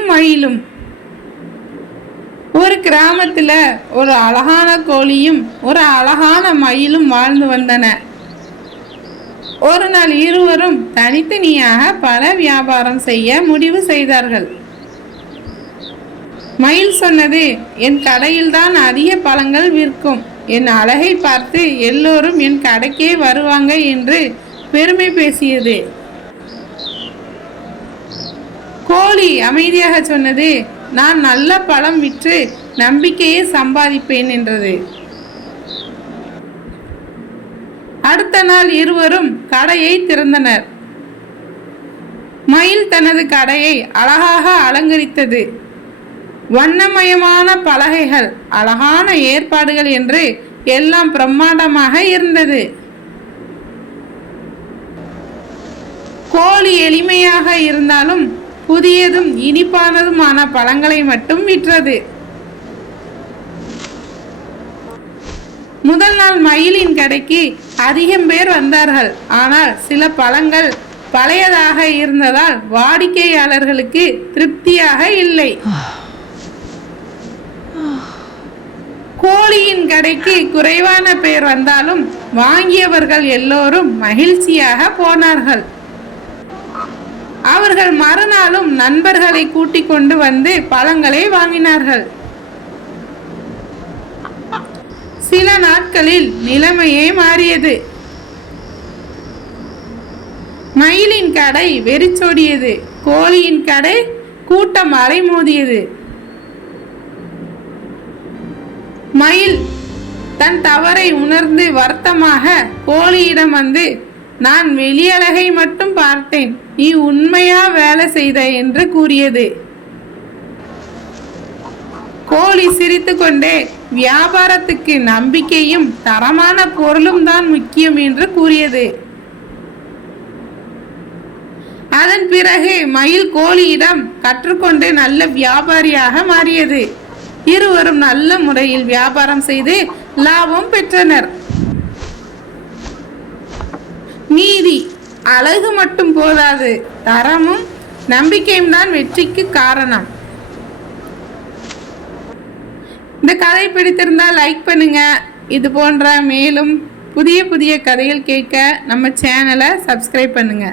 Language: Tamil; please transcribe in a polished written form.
கோழியும் மயிலும். ஒரு கிராமத்துல ஒரு அழகான கோழியும் ஒரு அழகான மயிலும் வாழ்ந்து வந்தன. ஒரு நாள் இருவரும் தனித்தனியாக பல வியாபாரம் செய்ய முடிவு செய்தார்கள். மயில் சொன்னது, என் கடையில்தான் அதிக பழங்கள் விற்கும். என் அழகை பார்த்து எல்லோரும் என் கடைக்கே வருவாங்க என்று பெருமை பேசியது. கோழி அமைதியாக சொன்னது, நான் நல்ல பழம் விற்று நம்பிக்கையை சம்பாதிப்பேன் என்றது. அடுத்த நாள் இருவரும் கடையை திறந்தனர். மயில் தனது கடையை அழகாக அலங்கரித்தது. வண்ணமயமான பலகைகள், அழகான ஏற்பாடுகள் என்று எல்லாம் பிரம்மாண்டமாக இருந்தது. கோழி எளிமையாக இருந்தாலும் புதியதும் இனிப்பானதுமான பழங்களை மட்டும் விற்றது. முதல் நாள் மயிலின் கடைக்கு அதிகம் பேர் வந்தார்கள். ஆனால் சில பழங்கள் பழையதாக இருந்ததால் வாடிக்கையாளர்களுக்கு திருப்தியாக இல்லை. கோழியின் கடைக்கு குறைவான பேர் வந்தாலும் வாங்கியவர்கள் எல்லோரும் மகிழ்ச்சியாக போனார்கள். அவர்கள் மறுநாளும் நண்பர்களை கூட்டிக் கொண்டு வந்து பழங்களை வாங்கினார்கள். சில நாட்களில் நிலைமையே மாறியது. மயிலின் கடை வெறிச்சோடியது. கோழியின் கடை கூட்டம் அலைமோதியது. மயில் தன் தவறை உணர்ந்து வருத்தமாக கோழியிடம் வந்து, நான் வெளியழகை மட்டும் பார்த்தேன், நீ உண்மையா வேலை செய்த என்று கூறியது. கோழி சிரித்து கொண்டே, வியாபாரத்துக்கு நம்பிக்கையும் தரமான பொருளும் தான் முக்கியம் என்று கூறியது. அதன் பிறகு மயில் கோழியிடம் கற்றுக்கொண்டு நல்ல வியாபாரியாக மாறியது. இருவரும் நல்ல முறையில் வியாபாரம் செய்து லாபம் பெற்றனர். நீதி, அழகு மட்டும் போதாது, தரமும் நம்பிக்கையும் தான் வெற்றிக்கு காரணம். இந்த கதை பிடித்திருந்தால் லைக் பண்ணுங்க. இது போன்ற மேலும் புதிய புதிய கதைகள் கேட்க நம்ம சேனலை சப்ஸ்கிரைப் பண்ணுங்க.